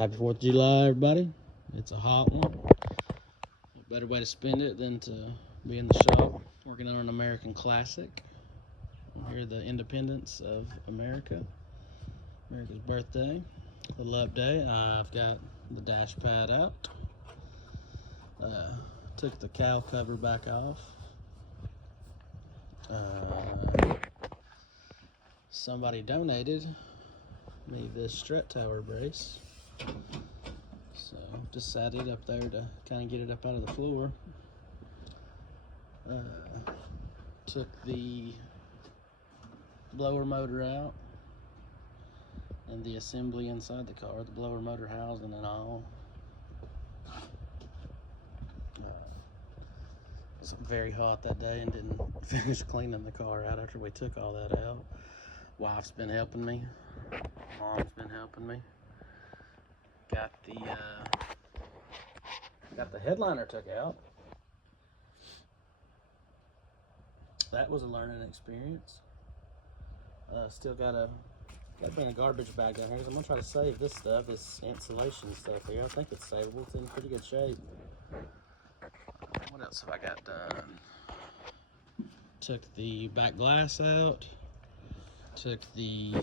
Happy 4th of July, everybody. It's a hot one. What better way to spend it than to be in the shop working on an American classic. Here, the independence of America's birthday. A little update. I've got the dash pad out. Took the cow cover back off. Somebody donated me this strut tower brace, so just sat it up there to kind of get it up out of the floor. Took the blower motor out and the assembly inside the car, the blower motor housing and all. It was very hot that day and didn't finish cleaning the car out after we took all that out. Wife's been helping me. Mom's been helping me. Got the headliner took out. That was a learning experience. Still gotta bring a garbage bag down here because I'm gonna try to save this stuff, this insulation stuff here. I think it's savable. It's in pretty good shape. What else have I got done? Took the back glass out. Took the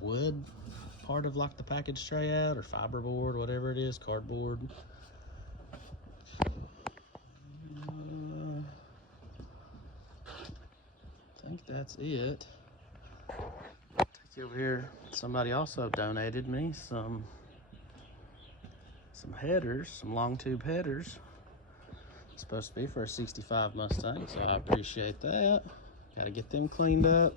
wood part of like the package tray out, or fiberboard, whatever it is, cardboard. I think that's it. Take you over here. Somebody also donated me some headers, some long tube headers. It's supposed to be for a 65 Mustang, so I appreciate that. Got to get them cleaned up.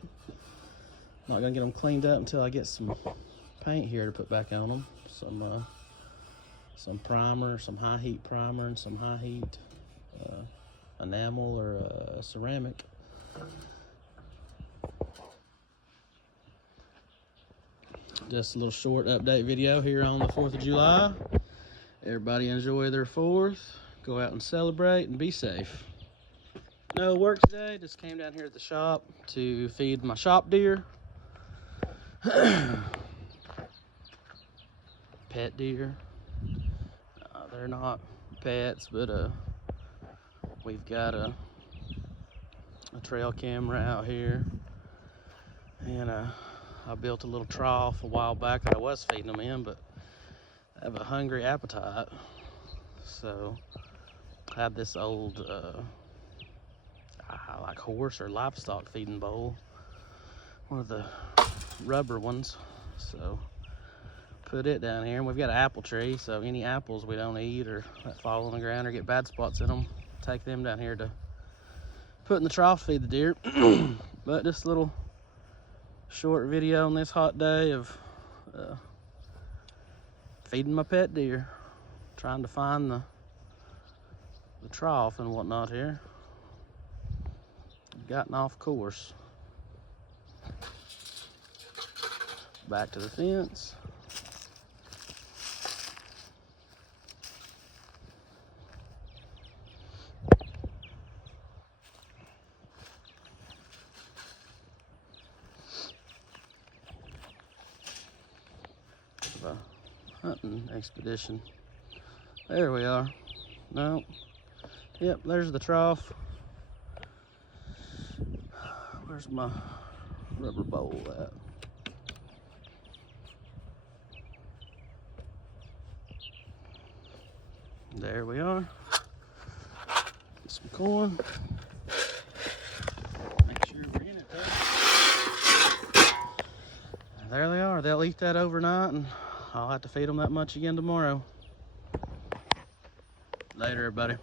Not gonna get them cleaned up until I get some paint here to put back on them. Some primer, some high heat primer, and some high heat enamel or ceramic. Just a little short update video here on the 4th of July. Everybody enjoy their 4th. Go out and celebrate and be safe. No work today. Just came down here at the shop to feed my shop deer. Pet deer. They're not pets, but we've got a trail camera out here, and I built a little trough a while back that I was feeding them in, but I have a hungry appetite, so I had this old like horse or livestock feeding bowl, one of the rubber ones, so put it down here. And we've got an apple tree, so any apples we don't eat or that fall on the ground or get bad spots in them, take them down here to put in the trough, feed the deer. But just a little short video on this hot day of feeding my pet deer, trying to find the trough and whatnot here. Gotten off course. Back to the fence. A hunting expedition. There we are. No. Yep, there's the trough. Where's my rubber bowl at? There we are. Get some corn. Make sure we're in it though. And there they are. They'll eat that overnight, and I'll have to feed them that much again tomorrow. Later, everybody.